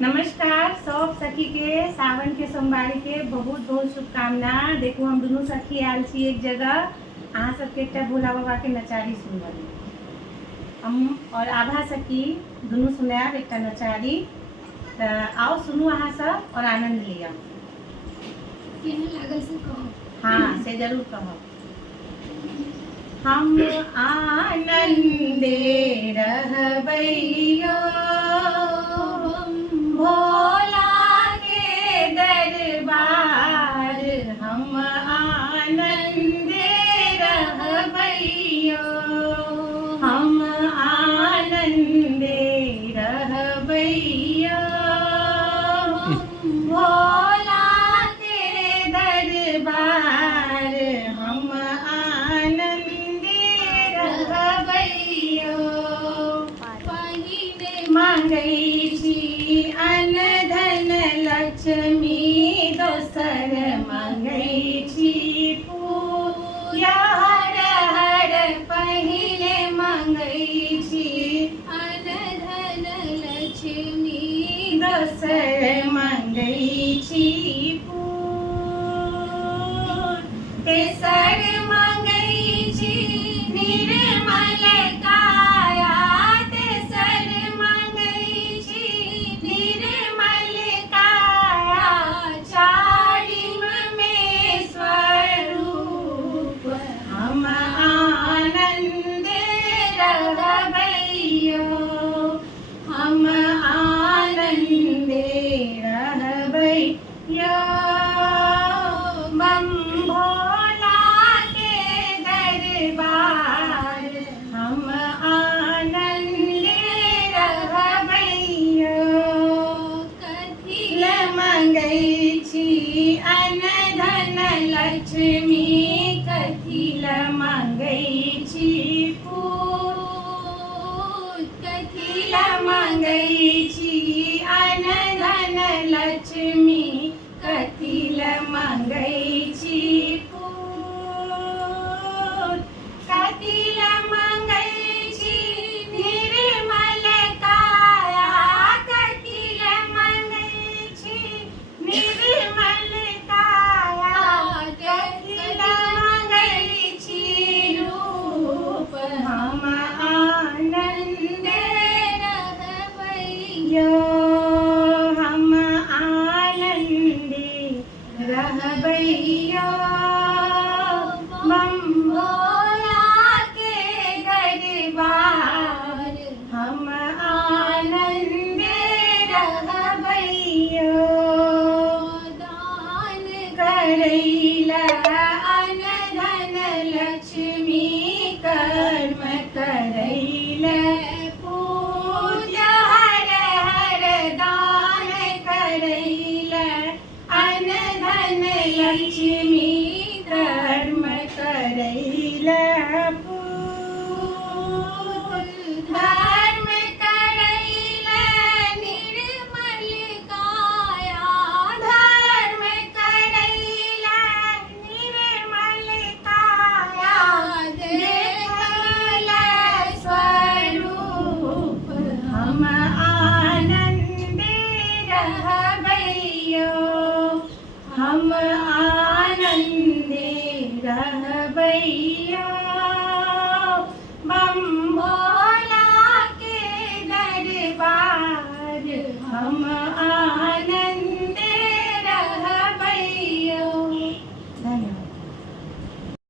नमस्कार। सब सखी के सावन के सोमवारी के बहुत बहुत शुभकामना। देखो हम दोनों सखी आयल छी एक जगह। अहाँ सबके एकटा भोला बाबा के नचारी सुनबी हम और आभा सखी दोनों सुनाब एक नचारी। आओ सुनू अहाँ सब और आनंद लिया। हाँ से जरूर कहो। हम आनंदे रहबैयो भोला के दरबार। हम आनंदे रहबैयो हम आनंदे रहबैयो भोला के दरबार। हम आनंदे रहबैयो पहिने मांगै छी अन्न धन लक्ष्मी दोसर मांगै छी पूजा हर हर पहिले मांगै छी अन्न धन लक्ष्मी दोसर मांगै छी तेसर मांगै छी निर्मल काया। तेसर मांगै छी निर्मल काया चारिम में स्वरूप। हम आनंदे रहबैयो हम आनंदे रहबैयो बम भोला के दरबार। हम आनंदे रहबैयो कथी ल मांगै छी अन्न धन लक्ष्मी। कथी ल मांगै छी कथी ल मांगै छी अन्न धन लक्ष्मी। कथी ल मांगै छी कथी ल मांगै छी निर्मल काया। कथी ल मांगै छी निर्मल काया कथी ल मांगै छी रूप। हम आनंदे रहबैयो हम आनंदे रहबैयो बम भोला के दरबार। हम आनंदे रहबैयो दान करैला अन्न धन लक्ष्मी। कर्म करैला पूजा हर हर दान करैला अन्न धन लक्ष्मी। कर्म करैला धर्म करैला निर्मल काया। धर्म करैला निर्मल काया देखला स्वरूप। हम आनंदे रहबैयो हम आनंदे रहबैयो बम भोला के दरबार। हम